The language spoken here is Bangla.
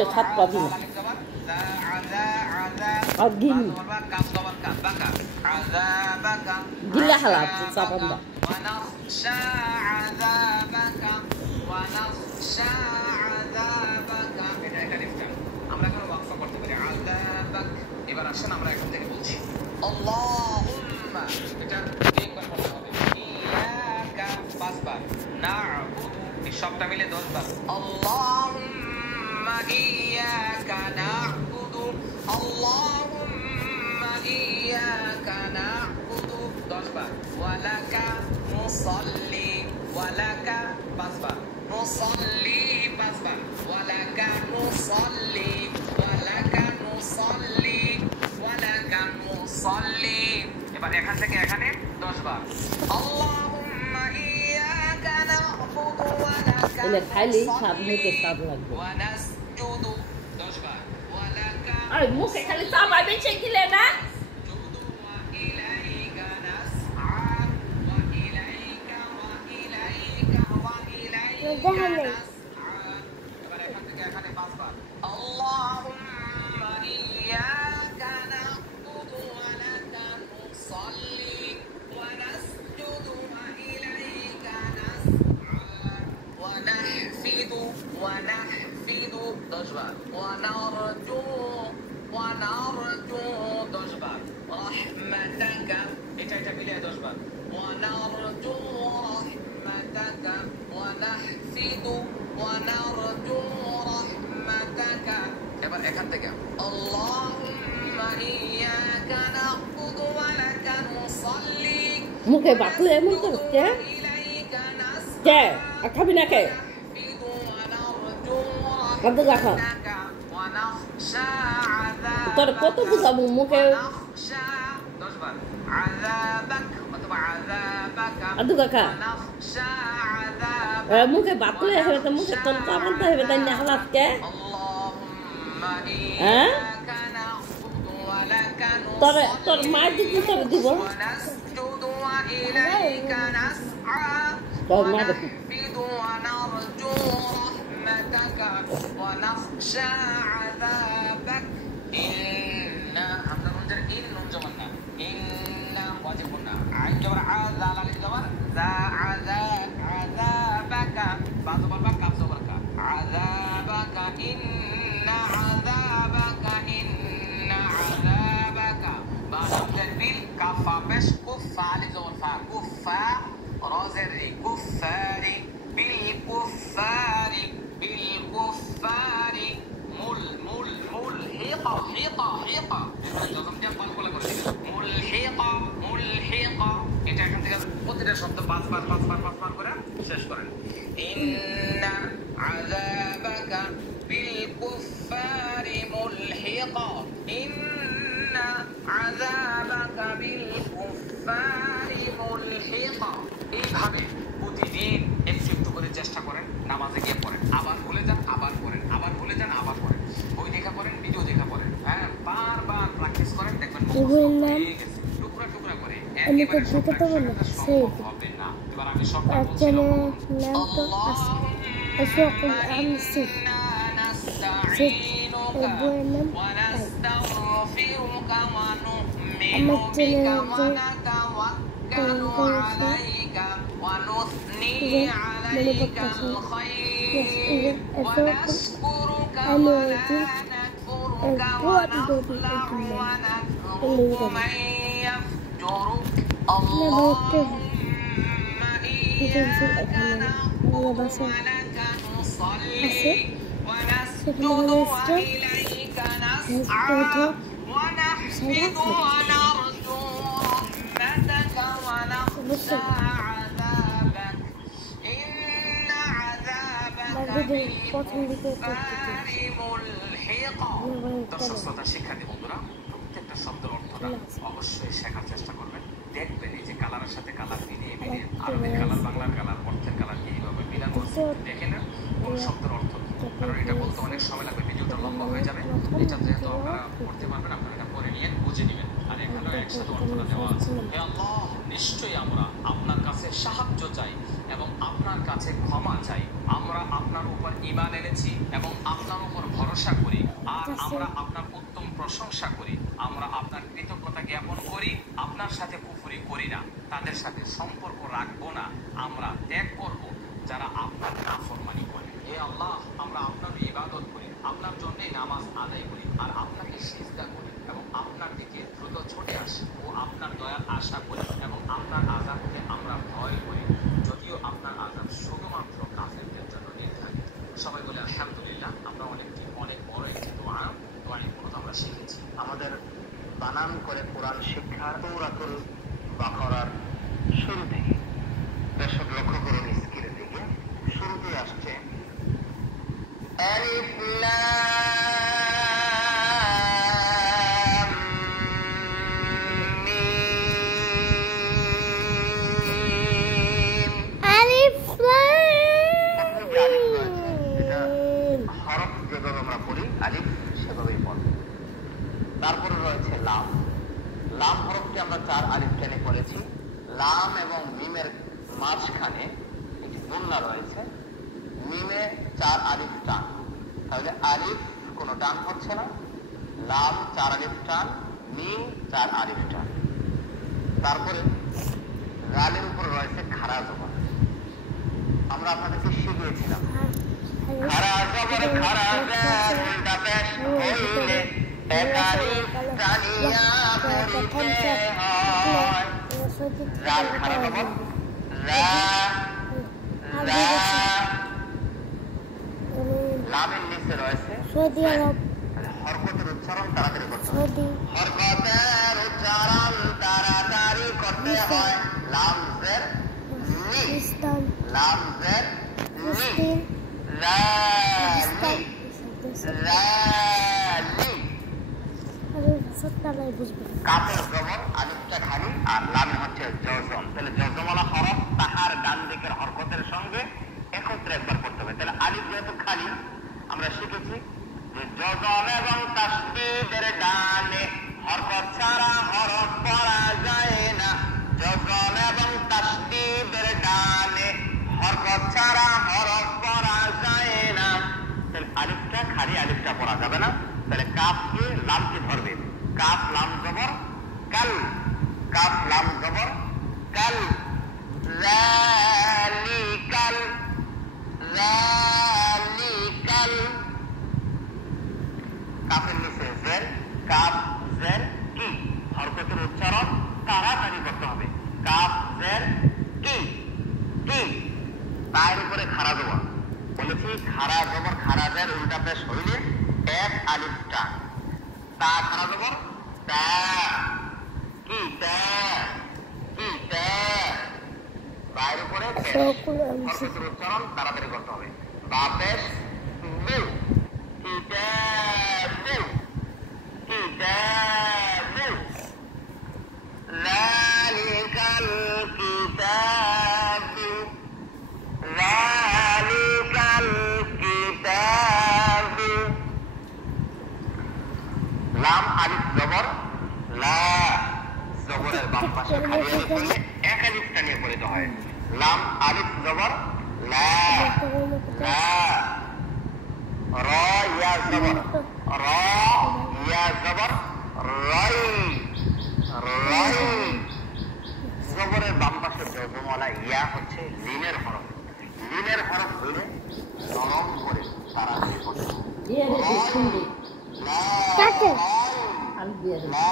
সাত পাবি আর গিল গিলা হালাত চাপান্দা আমরা এখন ওয়াকফ করতে পারি আযাবাক। এবার আসেন আমরা এখান থেকে বলছি আল্লাহুম্মা, এটা তিনবার পড়তে হবে। ইয়াকা পাঁচবার, না'বুদু এই সবটা মিলে 10 বার। আল্লাহুম্মা ইয়াকা না'বুদু, আল্লাহুম্মা ইয়াকা না'বুদু 10 বার। ওয়ালাকা নুসাল্লি, ওয়ালাকা পাঁচবার, নুসাল্লি পাঁচবার, ওয়ালাকা নুসাল্লি, ওয়ালাকা নুসাল্লি, ওয়ালাকা নুসাল্লি। এবার এখান থেকে এখানে 10 বার। আল্লাহুম্মা ইয়াকা না'বুদু ওয়া লাকা এলে খাইলে স্বাদ মুখে স্বাদ লাগবে। ওয়া নাসজুদু 10 বার। ওয়ালাকা আরে মুখে খালি চাবাই বেঁচে গেলে না ওয়া ইলাইকা নাসআ, ওয়া ইলাইকা ওয়া ইলাইকা ওয়া ইলাইকা নাসআ। এবার এখান থেকে এখানে 5 বার। আল্লাহুম্মা ইয়াকা না'বুদু ওয়া লাকা নুসাল্লি, ওয়া নাসজুদু ওয়া ইলাইকা নাসআ, ওয়া নাহফিদু, ওয়া নাহফিদু 10 বার। ওয়া নারজু, ওয়া নারজু 10 বার। রাহমাতাকা, এটা মিলিয়ে 10 বার। ওয়া নারজু রাহমাতাকা, ওয়া নাহফিদু, ওয়া নারজু রাহমাতাকা। এবার এখান থেকে আল্লাহুম্মা ইয়াকা না'বুদু ওয়া লাকা নুসাল্লি, মুখে বাকলে এমন করছে ইলাইকা নাসআ, কে আর খাবি না কে নাহফিদু ওয়া নারজু কত দেখা রাহমাতাকা, ওয়া নাখশা আযাবাকা। তোর কত বুঝাবো মুখে নাখশা 10 বার। আযাবাক অথবা আযাবাকা, আদু কাকা ওয়া নাখশা আযাবাক। মুখে বাকলে হবে তো মুখে তোর চাপানতে হবে তাই না হালাত কে আল্লাহুম্মা হ্যাঁ ইয়াকা না'বুদু ওয়া লাকা তোর নুসাল্লি, তোর মায়ের দিকে তোর দিব ওয়া নাসজুদু ওয়া ইলাইকা নাসআ, তোর ওয়া মা দেখি নাহফিদু ওয়া নারজু রাহমাতাকা, ওয়া নাখশা আযাবাক। ইন্না হামজা নুনজের ইন নুন জবর না, ইন্না ওয়াজিব না। আইন জবর আ, জাল আলিফ জবর যা, আযাবাকা বা জবর বা কাফ জবর কা, আযাবাকা ইন্না আযাবাকা, ইন্না আযাবাকা। বা নুনজের বিল কাফ ফা পেশ কুফ ফা আলিফ জবর ফা, কুফা রাজের রি, কুফারি বিল কুফারি, বিল কুফারি মুলহিকা, হিকা হিকা যখন দিয়ে বল বলে করে মুলহিকা, মুলহিকা। এটা এখান থেকে প্রতিটা শব্দ 5 বার করে শেষ করেন। ইন্না আযাবাকা বিল কুফারি মুলহিকা, ইন্না আযাবাকা বিল কুফারি মুলহিকা। এইভাবে প্রতিদিন একটু করে চেষ্টা করেন, নামাজে গিয়ে পড়েন, আবার ভুলে যান, আবার পড়েন, আবার ভুলে যান, আবার পড়েন, বই দেখা পড়েন, ভিডিও দেখা পড়েন, হ্যাঁ বারবার প্র্যাকটিস করেন, দেখবেন টুকরা টুকরা করে একেবারে সম্ভব হবে না। এবার আমি সব ونثني عليك الخير ونشكرك ولا نكفرك ونخلع ونترك من يفجرك. اللهم إياك نعبد ولك نصلي ونسجد وإليك نسعى ونحفظ ونرجو رحمتك ونخشى عذابك إن عذابك بالكفار ملحق. দর্শক শ্রোতা শিক্ষার্থী বন্ধুরা, প্রত্যেকটা শব্দের অর্থটা অবশ্যই শেখার চেষ্টা করবেন। দেখবেন এই যে কালারের সাথে কালার মিলিয়ে আরবির কালার, বাংলার কালার, অর্থের কালার এইভাবে মিলানো দেখে না কোন শব্দের অর্থ, কারণ এটা বলতে অনেক সময় লাগবে, ভিডিওটা লম্বা হয়ে যাবে। এটা যেহেতু আপনারা পড়তে পারবেন, আপনারা এটা পড়ে নিয়ে বুঝে নেবেন। আর এখানেও একসাথে অর্থটা দেওয়া আছে। হে আল্লাহ, নিশ্চয়ই আমরা আপনার কাছে সাহায্য চাই এবং আপনার কাছে ক্ষমা চাই। আমরা আপনার উপর ঈমান এনেছি এবং আপনার উপর ভরসা ভরসা করি আর আমরা আপনার উত্তম প্রশংসা করি। আমরা আপনার কৃতজ্ঞতা জ্ঞাপন করি, আপনার সাথে কুফরি করি না, তাদের সাথে সম্পর্ক রাখবো না, আমরা ত্যাগ করব যারা আপনার নাফরমানি করে। হে আল্লাহ, আমরা আপনার ইবাদত করি, আপনার জন্যই নামাজ আদায় করি আর আপনাকে সিজদা করি এবং আপনার দিকে দ্রুত ছুটে আসি ও আপনার দয়ার আশা করি এবং আপনার আযাবকে আমরা ভয় করি, যদিও আপনার আযাব শুধুমাত্র কাফেরদের জন্য নির্ধারিত। সবাই বলে আলহামদুলিল্লাহ। আমরা অনেক বড় একটি দোয়ার মূলত আমরা শিখেছি। আমাদের বানান করে কোরআন শিক্ষার সূরাতুল বাকারার শুরু থেকে, দর্শক লক্ষ্য করুন স্ক্রিনের দিকে, শুরুতে আসছে আলিফ লাম মিম। আলিফ হরফ যেভাবে আমরা পড়ি আলিফ সেভাবেই পড়ব। তারপরে রয়েছে লাম। লাম হরফটি আমরা 4 আলিফ টেনে পড়েছি। লাম এবং মিমের মাঝখানে একটি গুণনা রয়েছে, মিমে 4 আলিফ টান, তাহলে আলিফ কোনো টান হচ্ছে না, লাম 4 আলিফ টান, মিম 4 আলিফ টান। তারপরে রালের উপর রয়েছে খাড়া জবর। আমরা আপনাদেরকে শিখিয়েছিলাম খাড়া জবর খাড়া উল্টা পেশ হইলে এক আলিফ টানিয়া পড়িতে হয়। রাল খাড়া জবর রা, রা। লামের নিচে রয়েছে হরকতের উচ্চারণ তাড়াতাড়ি করতে হয়। হরকতের উচ্চারণ তাড়াতাড়ি করতে হয়। লাম জের লি, লাম জের লি, রালি, রালি। কাফের জবর আলিফটা খালি আর লামে হচ্ছে জজম, তাহলে জজমওয়ালা হরফ তাহার ডান দিকের হরকতের সঙ্গে একত্রে একবার করতে হবে। তাহলে আলিফ যেহেতু খালি, আমরা শিখেছি যে জজম এবং তাসদীদের ডানে হরকত ছাড়া হরফ পড়া যায় না। জজম এবং তাসদীদের ডানে হরকত ছাড়া হরফ পড়া যায় না। তাহলে আলিফটা খালি, আলিফটা পড়া যাবে না। তাহলে কাফকে লামকে ধরবে, কাফ লাম জবর কাল, কাফ লাম জবর কাল, যালিকাল, যালিকাল। কাফের নিচে জের, কাফ জের কি, হরকতের উচ্চারণ তাড়াতাড়ি করতে হবে। কাফ জের কি, কি। তার উপরে খাড়া জবর বলেছি, খাড়া জবর খাড়া জের উল্টা পেশ হইলে এক আলিফ টান, তা খাড়া জবর তা, কি তা, কি তা। তার উপরে হরকতের উচ্চারণ তাড়াতাড়ি করতে হবে। বা পেশ বু, কিতাবু, কিতাবু, যালিকাল কিতাবু, যালিকাল কিতাবু। লাম আলিফ জবর লা, জবরের বাম পাশে খালি আলিফ করলে এক আলিফটা নিয়ে পড়িতে হয়। লাম আলিফ জবর লা, লা। র ইয়া জবর র, ইয়া জবর রাই, রাই। জবরের বাম পাশে জজমওয়ালা ইয়া হচ্ছে লিনের হরফ। লিনের হরফ হইলে নরম করে তাড়াতাড়ি পড়ে। লা, লা, লা।